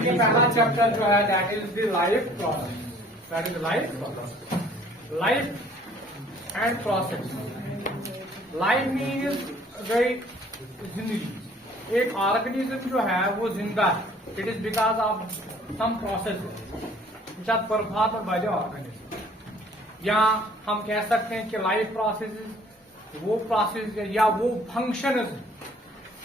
देखेंगे पहला चैप्टर जो है that is the life process, that is life process, life and process. Life means गई जिंदगी। एक ऑर्गेनिज्म जो है वो जिंदा है, it is because of some process which are performed by the organism. या हम कह सकते हैं कि लाइफ प्रोसेस वो प्रोसेस या वो फंक्शन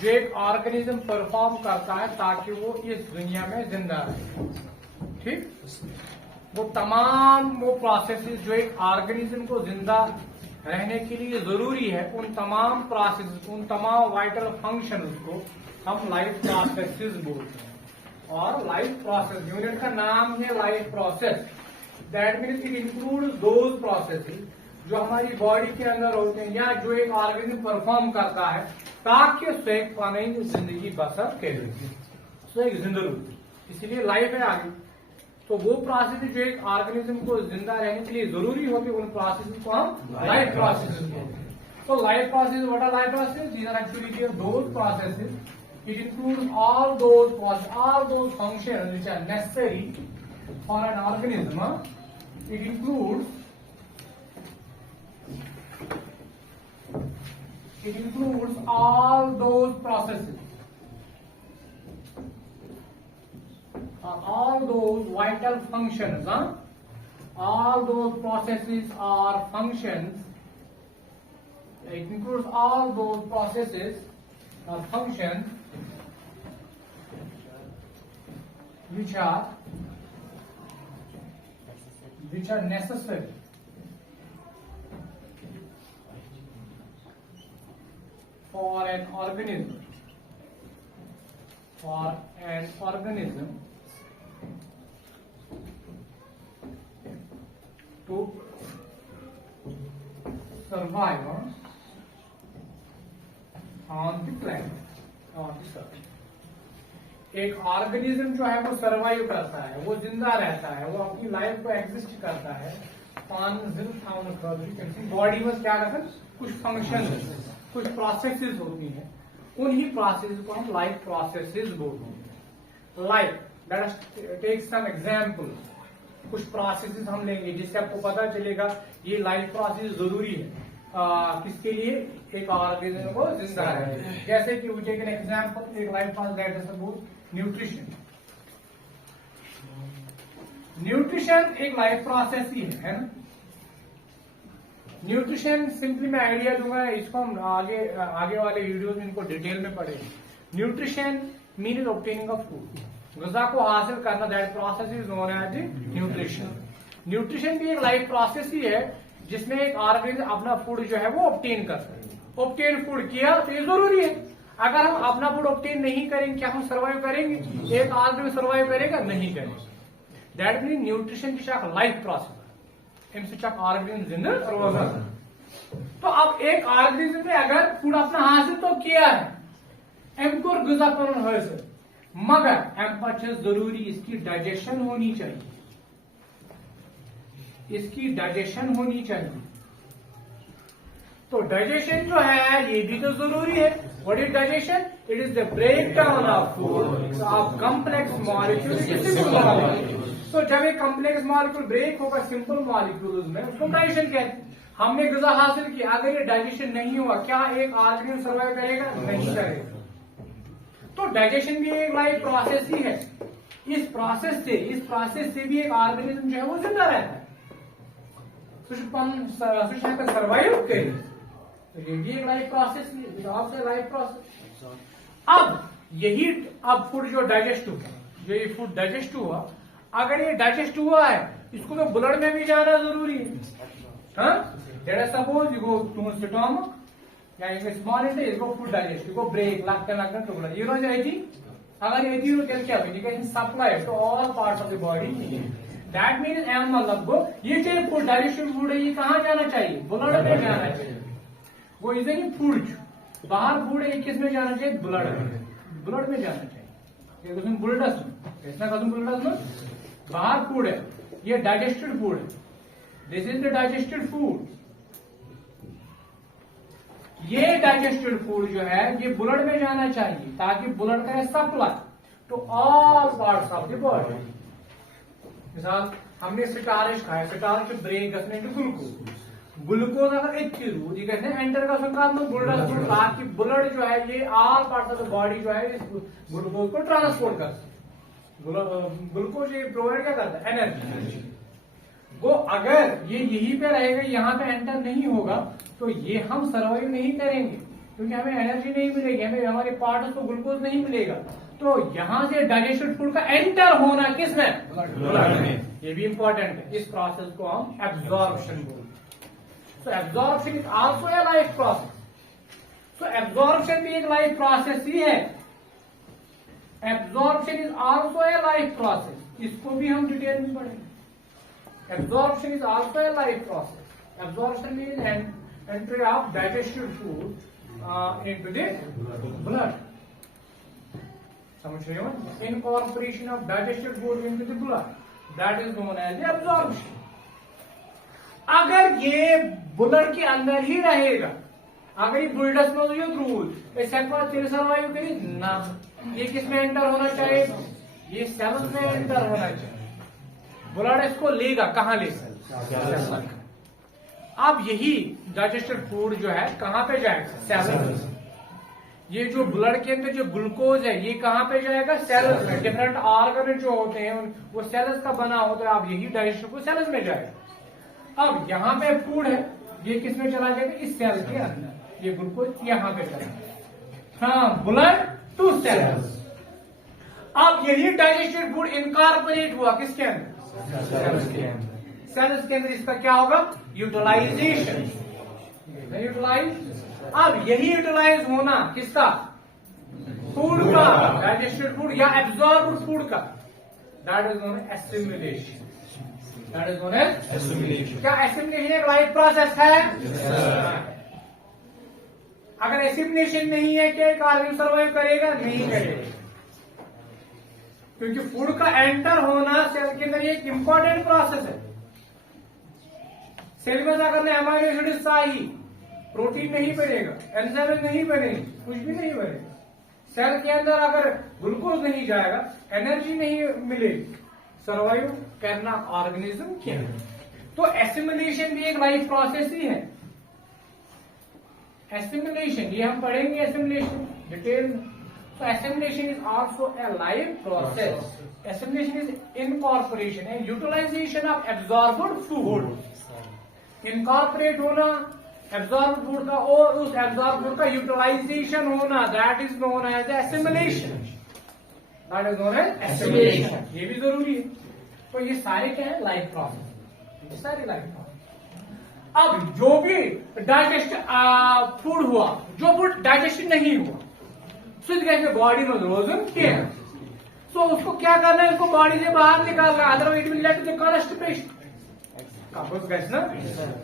जो एक ऑर्गेनिज्म परफॉर्म करता है ताकि वो इस दुनिया में जिंदा रहे। ठीक, वो तमाम वो प्रोसेसेस जो एक ऑर्गेनिज्म को जिंदा रहने के लिए जरूरी है, उन तमाम प्रोसेस, उन तमाम वाइटल फंक्शन को हम लाइफ प्रोसेसेस बोलते हैं। और लाइफ प्रोसेस यूनिट का नाम है life process. That means it include those processes जो हमारी बॉडी के अंदर होते हैं या जो एक ऑर्गेनिज्म परफॉर्म करता है ताकि उससे एक जिंदगी बसर करे, उससे एक जिंदगी, इसलिए लाइफ है आगे। तो वो प्रोसेस जो एक ऑर्गेनिज्म को जिंदा रहने के लिए जरूरी होगी, उन प्रोसेस को हम लाइफ प्रोसेस बोलते हैं। तो life process, what are life process? These are actually those processes, it includes all those functions which are necessary for an organism. It includes all those processes, all those vital functions. All those processes or functions. It includes all those processes or functions which are necessary for an organism to survive on the planet, on the earth. एक organism जो है वो survive करता है, वो जिंदा रहता है, वो अपनी लाइफ को एग्जिस्ट करता है बॉडी में। क्या करता है? कुछ फंक्शन, कुछ प्रोसेसेस होती हैं, उन्हीं प्रोसेस को हम लाइफ प्रोसेसेस बोलते हैं। Life, let us take some example. कुछ प्रोसेसेस हम लेंगे जिससे आपको पता चलेगा ये लाइफ प्रोसेस जरूरी है किसके लिए? एक ऑर्गेनिज्म को जिंदा रहने। जैसे कि वी टेक एन एग्जांपल, एक life process that is suppose nutrition. Nutrition एक लाइफ प्रोसेस ही है ना। न्यूट्रिशन सिंपली मैं आइडिया दूंगा, इसको हम आगे वाले वीडियोस में इनको डिटेल में पढ़ेंगे। Nutrition mean obtaining of food, ग़िज़ा को हासिल करना, that process is known as nutrition. Nutrition भी एक लाइफ प्रोसेस ही है जिसमें एक ऑर्गेनिज्म अपना फूड जो है वो ऑब्टेन करता है। ऑब्टेन फूड किया तो ये जरूरी है। अगर हम अपना फूड ऑब्टेन नहीं करेंगे क्या हम सर्वाइव करेंगे? एक ऑर्गेनिज्म सर्वाइव करेगा? नहीं करेगा। दैट मीन न्यूट्रिशन की लाइफ प्रोसेस अमि ऑर्गेनिज्म जिंदा रोजान। तो अब एक ऑर्गेनिज्म ने अगर फूड अपना हासिल तो किया है, अम कोर ग़िज़ा पन हासिल, मगर अम पे जरूरी इसकी डाइजेशन होनी चाहिए, इसकी डाइजेशन होनी चाहिए। तो डाइजेशन जो है ये भी तो जरूरी है। What is digestion? It is the break down of food of complex molecule simple molecule. तो जब एक कॉम्प्लेक्स मॉलिक्यूल ब्रेक होगा सिंपल मॉलिक्यूल्स में, उसको डाइजेशन कहते हैं। हमने ग़िज़ा हासिल किया, अगर ये डाइजेशन नहीं हुआ क्या एक ऑर्गेनिज्म सर्वाइव करेगा? नहीं करेगा। तो डाइजेशन भी एक लाइफ प्रोसेस ही है। इस प्रोसेस से भी एक ऑर्गेनिज्म जो है वो जिंदा रहता है, सर्वाइव करे। तो ये भी एक लाइफ प्रोसेस है, लाइफ प्रोसेस। अब फूड जो डाइजेस्ट हुआ, जो ये फूड डाइजेस्ट हुआ, अगर ये डाइजेस्ट हुआ है इसको तो ब्लड में भी जाना जरूरी है। Suppose you go to stomach या small intestine go food digest, you go break लगते टू ब्लड, यू नो अगर ये क्या medication supply to all parts of the body. That means um मतलब ये जो फूड डाइजेशन फूड है ये कहाँ जाना चाहिए? ब्लड में जाना चाहिए। वो इज एनी फूड बाहर फूड है, किस में जाना चाहिए? ब्लड में, ब्लड में जाना चाहिए। बुलडस में बाहर फूड है, ये डाइजेस्टेड फूड है, this is the digested food. ये डाइजेस्टेड फूड जो है ये ब्लड में जाना चाहिए ताकि ब्लड का supply to all parts of the body. मिसाल हमने स्टार्च खाया, स्टार्च ब्रेक गसने टू ग्लूकोज, ग्लूकोज अगर इतनी रूज ये कहते हैं एंटर का संकार में ब्लड आपकी ब्लड जो है ये all parts of the body जो है इस ग्लूकोज को ट्रांसपोर्ट करता है। ग्लूकोज ये प्रोवाइड क्या करता है? एनर्जी। वो अगर ये यहीं पे रहेगा, यहाँ पे एंटर नहीं होगा, तो ये हम सर्वाइव नहीं करेंगे, क्योंकि हमें एनर्जी नहीं मिलेगी, हमें हमारे पार्ट्स को ग्लूकोज नहीं मिलेगा। तो यहां से डाइजेस्टेड फूड का एंटर होना किसमें? ब्लड में। ये भी इंपॉर्टेंट है। इस प्रोसेस को हम एब्जॉर्प्शन बोलते हैं। So absorption is also a life process. So absorption भी एक लाइफ प्रोसेस ही है। Absorption is also a life process. इसको भी हम डिटेल में पढ़ेंगे। Absorption is also a life process. Absorption means entry of digested food into the blood. समझ रहे हो? Incorporation of digested food into the blood, that is known as absorption. अगर ये ब्लड के अंदर ही रहेगा, अगर ये बुलडस में सर्वाइव करी ना, ये किसमें एंटर होना चाहिए? ये सेल्स में एंटर होना चाहिए। ब्लड इसको लेगा, कहां लेगा? अब यही डाइजेस्टेड फूड जो है कहां पे जाएगा? सेल्स। ये जो ब्लड के अंदर जो ग्लूकोज है ये कहां पे जाएगा? सेल्स में। डिफरेंट ऑर्गन जो होते हैं वो सेल्स का बना होता है। अब यही डाइजेस्टेड फूड सेल्स में जाएगा। अब यहाँ पे फूड है, ये किसमें चला जाएगा? इस सेल के अंदर। ये ग्लूकोज यहाँ पे चला जाएगा फ्रॉम ब्लड टू सेल्स। अब यही डाइजेस्टेड फूड इनकॉर्पोरेट हुआ किसके अंदर? सेल्स के अंदर। सेल्स के अंदर इसका क्या होगा? यूटिलाइजेशन। यूटिलाइज। अब यही यूटिलाइज होना किसका? फूड का, डाइजेस्टेड फूड या एब्जॉर्ब्ड फूड का, that is known as assimilation. That is known as assimilation. क्या एसिमिलेशन एक लाइफ प्रोसेस है? अगर एसिमिलेशन नहीं है क्या एक आदमी सर्वाइव करेगा? नहीं करेगा, क्योंकि फूड का एंटर होना सेल के अंदर एक इंपॉर्टेंट प्रोसेस है। सेल में जाकर अमीनो एसिड चाहिए, प्रोटीन नहीं बनेगा, एंजाइम नहीं बनेगी, कुछ भी नहीं बनेगा। सेल के अंदर अगर ग्लूकोज नहीं जाएगा, एनर्जी नहीं मिलेगी, सर्वाइव करना ऑर्गेनिज्म क्या है? तो एसिमिलेशन भी एक लाइफ प्रोसेस ही है। एसिमिलेशन ये हम पढ़ेंगे, एसिमिलेशन डिटेल में। तो assimilation is also a life process. Assimilation is incorporation and utilization of absorbed food. Incorporate होना एब्जॉर्ब फूड का और उस एब्जॉर्ब फूड का यूटिलाइजेशन होना, that is known as assimilation. That is known as assimilation. ये भी जरूरी है। तो ये सारे क्या है? Life process. ये सारी लाइफ प्रोसेस। अब जो भी डाइजेस्ट फूड हुआ, जो फूड डाइजेस्ट नहीं हुआ, स्विच गैस बॉडी में रोजन किया, तो उसको क्या करना है? उसको बॉडी से बाहर निकालना, otherwise it will lead to constipation. काबूज गैस ना,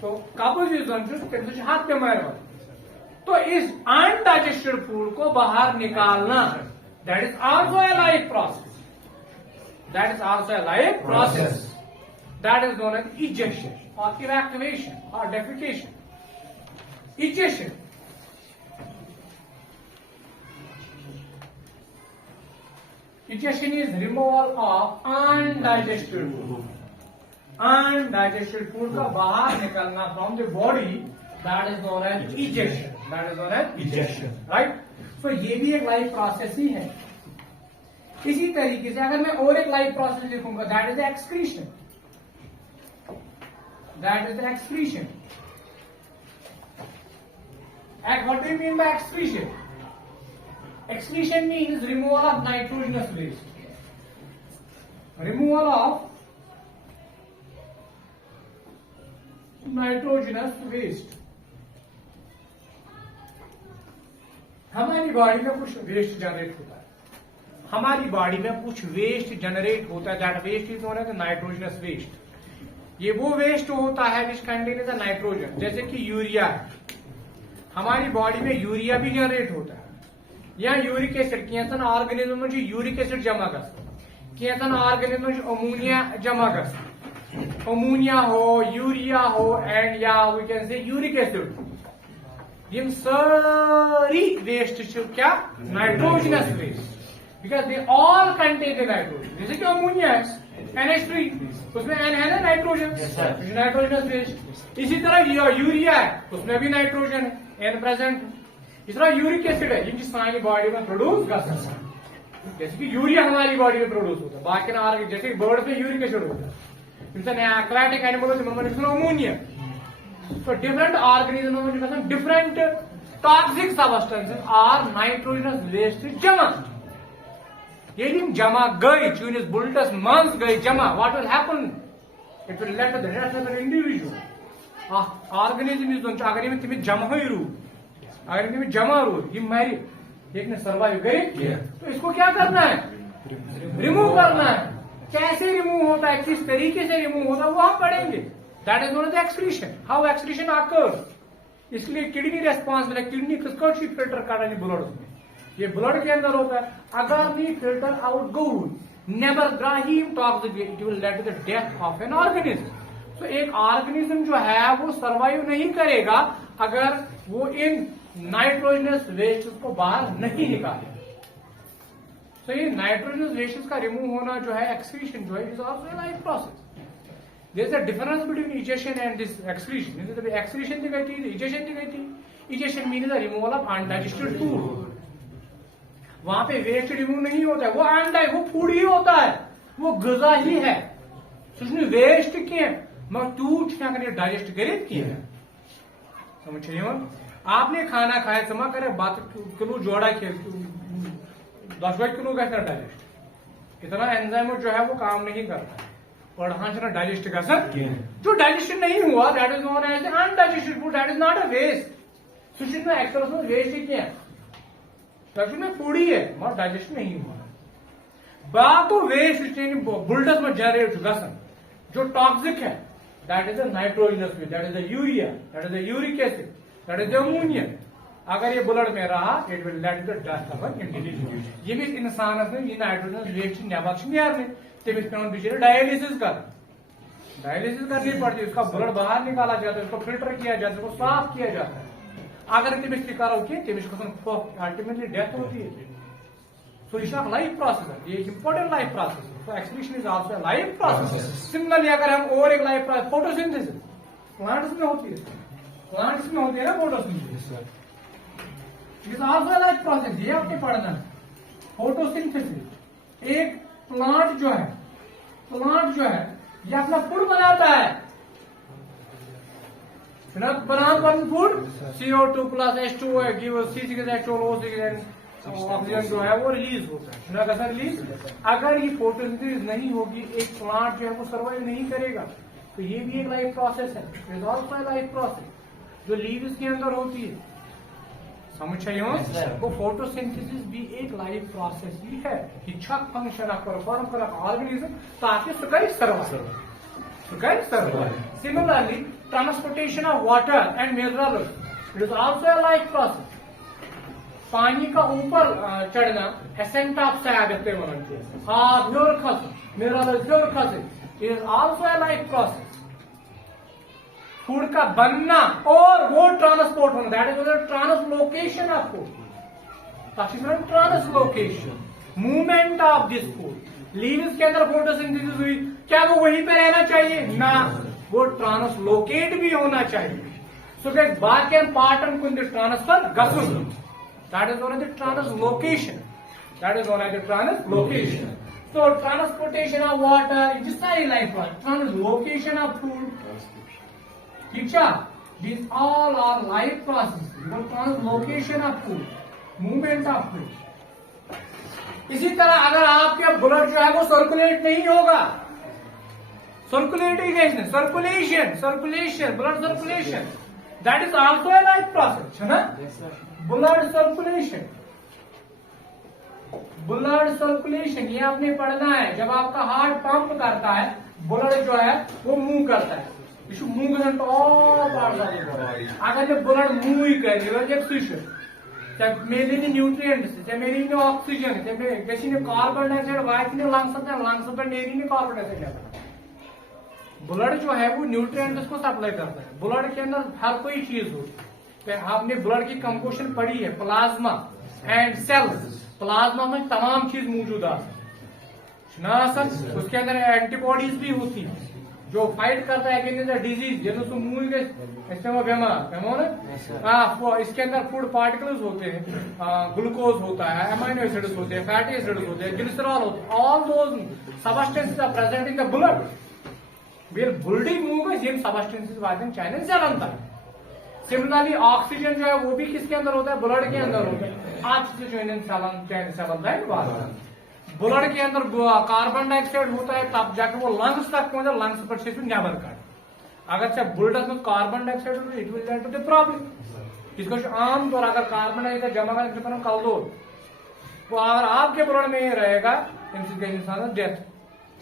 तो काबूज इज हाथ पे मारेगा। तो इस अनडाइजेस्टेड फूड को बाहर निकालना, that is also a life process. That is also a life process. That is known as egestion और इवैक्यूएशन और defecation. Egestion is removal of undigested food. Undigested food का बाहर निकलना from the body, that is known as ejection. That is known as ejection. Right? So ये भी एक life process ही है। इसी तरीके से अगर मैं और एक लाइफ प्रोसेस लिखूंगा, that is the excretion. That is the excretion. And what do you mean by excretion? Excretion means removal of nitrogenous waste. Removal of nitrogenous waste. हमारी बॉडी में कुछ वेस्ट जनरेट होता है। हमारी बॉडी में कुछ waste generate होता है, that waste is known as nitrogenous waste. ये वो वेस्ट होता है विच कंटेन द नाइट्रोजन, जैसे कि यूरिया है। हमारी बॉडी में यूरिया भी जनरेट होता है। या यूरिक एसिड कैंसन ऑर्गेनिज्म में यूरिक एसिड जमा कर कैंसन ऑर्गेनिज्म में अमोनिया जमा कर अमोनिया हो, यूरिया हो, एंड या we can say uric acid. यम सारी वेस्ट क्या? Nitrogenous waste. because they all contain the nitrogen. जैसे कि अमोनिया है NH3, उसमें N है ना नाइट्रोजन, नाइट्रोजनस बेस. इसी तरह यूरिया है, उसमें भी नाइट्रोजन है N प्रेजेंट. इस तरह यूरिक एसिड है, ये सारी बॉडी में प्रोड्यूस कर सकता है. जैसे कि यूरिया हमारी बॉडी में प्रोड्यूस होता है, बाकी ना जैसे बर्ड में यूरिक एसिड होता है, aquatic animals ammonia. So different organisms, different toxic substances are nitrogenous waste जमा. ये जमा गई चूनिस बुल्टस मंस गई जमा, what will happen? It will let the rest of the individual. Organism अगर ये तुम्हें जमा ही रू, अगर तुम्हें जमा रू, ये मरी, एक ने सर्वाइव गई, तो इसको क्या करना है? रिमूव करना है. कैसे रिमूव होता है, किस तरीके से रिमूव होता है, वो हम पढ़ेंगे. That is known as excretion. How excretion occurs. इसलिए किडनी रेस्पॉन्सिबल है. किडनी किसको फिल्टर कर रही है? ब्लड में. ये ब्लड के अंदर होता है. अगर नी फिल्टर आउट गोड नेवर ग्राहीम toxic, it will lead to the death of an organism. तो एक ऑर्गेनिज्म जो है वो सर्वाइव नहीं करेगा अगर वो इन नाइट्रोजनस वेस्ट को बाहर नहीं निकाले. तो ये नाइट्रोजनस वेस्ट का रिमूव होना जो है, एक्सक्रीशन जो है, is also a life process. There is a difference between egestion and this excretion. Excretion दी गई थी, इजेशन दी गई थी. Egestion mean the removal of undigested food. वहां पे वेस्ट रिमूव नहीं होता है, वो फूड ही होता है, वो गजा ही है. उसने वेस्ट किए मगर तू डाइजेस्ट करित किए. समझ आपने खाना खाया समा करे बात किलो जोड़ा खेल 10 किलो का डाइजेस्ट, इतना एंजाइम जो है वो काम नहीं करता और हाँ चला डाइजेस्ट कर सकते. जो डाइजेशन नहीं हुआ that is known as undigested food, that is not a waste. सुशील में एक्चुअल में वेस्ट ही क्या है, एक्चुअल में फूड ही है मगर डाइजेशन नहीं हुआ. बात तो वेस्ट बुल्डस में जनरेट गसन जो टॉक्सिक है, that is a nitrogenous waste, that is a urea, that is a uric acid, that is ammonia. अगर ये ब्लड में रहा it will lead to the death of an individual. यमिस इंसानस ये नाइट्रोजन वेस्ट नेबर नेरने तमिस पे बिचारे डायलिसिस करनी पड़ती है. उसका ब्लड बाहर निकाला जाता है, उसको फिल्टर किया जाता है, उसको साफ किया जाता है. अगर तमिस करो कि तमिस अल्टीमेटली डेथ होती है. So it's a life process. ये important life process. So excretion is also a life process. Similarly अगर हम और एक लाइफ प्रोसेस फोटोसिंथेसिस प्लांट्स में होती है ना photosynthesis. It also a life process. ये आपने पढ़ना है. फोटोसिंथेसिस एक प्लांट जो है ये अपना फूड बनाता है. बनाना food CO2 plus H2O C6H12O6 oxygen जो है वो रिलीज होता है. कैसा रिलीज. अगर ये फोटोसिंथेसिस नहीं होगी एक प्लांट जो है वो सर्वाइव नहीं करेगा. तो ये भी एक लाइफ प्रोसेस है. It is also a life process जो लीव्स के अंदर होती है. समझ वो फोटोसिंथेसिस भी एक लाइफ प्रोसेस ही है. छक फंक्शन परफॉर्म कर ऑर्गेनिज्म ताकि survive. Similarly transportation of water and minerals, it is also a life process. पानी का ऊपर चढ़ना एसेंट ऑफ सैगते mineral is also a life process. Food का बनना और वो ट्रांसपोर्ट होना, that is translocation of food. Translocation movement of this food. Leaves के अंदर फोटोसिंथेसिस हुई, क्या वो वहीं पे रहना चाहिए ना, वो ट्रांसलोकेट भी होना चाहिए. सो गेट बैक एंड पार्टन कुन द ट्रांसफर गसुन. That is known as the translocation. So transportation of water, it is a life one. Translocation of food. These all are life processes. Translocation of food, movement of food. इसी तरह अगर आपके blood जो है वो circulate नहीं होगा, circulation, blood circulation, that is also a life process है ना. ब्लड सर्कुलेशन ये आपने पढ़ना है. जब आपका हार्ट पंप करता है ब्लड जो है वो मूव करता है. मूव करना अगर ब्लड मूव ही कर मेरी न्यूट्रिएंट्स मेरी oxygen carbon dioxide white lungs पे नेरी कार्बन डाइऑक्साइड. ब्लड जो है वो न्यूट्रिएंट्स को सप्लाई करता है. ब्लड के अंदर हर कोई चीज हो. आपने ब्लड की कंपोजिशन पढ़ी है, प्लाज्मा एंड सेल्स. प्लाज्मा में तमाम चीज मौजूद आसान, उसके अंदर एंटीबॉडीज भी होती है जो फाइट करता है अगेंस्ट डिजीज, जैसे उसको मुंह के बेमार ना, इसके अंदर फूड पार्टिकल्स होते हैं, ग्लूकोज होता है, अमाइनो एसिड्स होते हैं, फैटी एसिड्स होते हैं, ग्लिसरॉल होते हैं, all those substances are present in the blood. ब्लडी मूव यम सबस्टेंसेस वाले चाइना जलन तक। सिमिलरली ऑक्सीजन जो है वो भी किसके अंदर होता है, ब्लड के अंदर होता है। ऑक्सीजन ब्लड के अंदर कार्बन डाइऑक्साइड होता है, तब जाके वो लंग्स तक पहुंचे, लंग्स पर से नेबर कट। अगर से ब्लड में कार्बन डाइऑक्साइड हो it will lead to the problem. इसको आम तौर अगर कार्बन डाइऑक्साइड जमा कर कल दो तो अगर आपके ब्लड में ही रहेगा इंसान डेथ,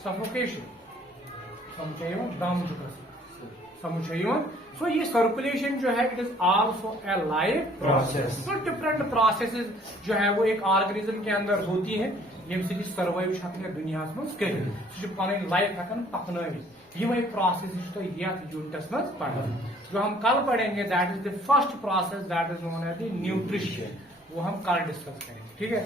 सफोकेशन, दम समझ। सो ये सर्कुलेशन जो है it is also a life process. तो डिफरेंट प्रोसेसेस जो है वो एक ऑर्गेनिज्म के अंदर होती है यम सि सर्वाइव दुनिया मज कर लाइफ हेकान पकन। ये प्रोसेस तो यूनिटस मज पढ़ा जो हम कल पढ़ेंगे, that is the first process that is known as the nutrition, वो हम कल डिस्कस करेंगे। ठीक है।